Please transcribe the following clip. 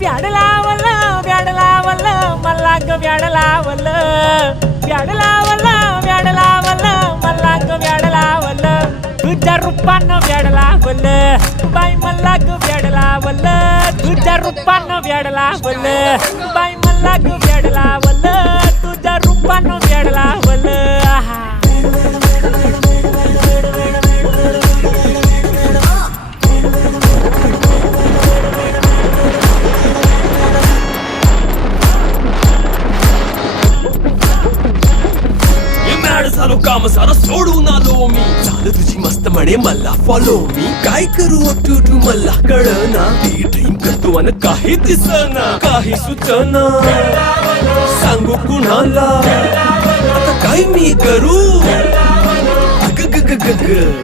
pad लावलं pad लावलं मला ग प्याड लावलं प्याड लावलं प्याड लावलं मला ग प्याड लावलं तुझ्या रूपानं प्याड लावलं बाई मला ग प्याड लावलं तुझ्या रूपानं प्याड लावलं बाई मला ग प्याड लावलं तुझ्या रूपानं प्याड लावलं आहा झालो काम सारा सोडून आलो मी झालं तुझी मस्त म्हणे मला फॉलो मी काय करू टू मला कळना ती ड्रीम करतो आणि काही दिसना काही सुचना सांगू कुणाला आता काय मी करू अग ग ग ग ग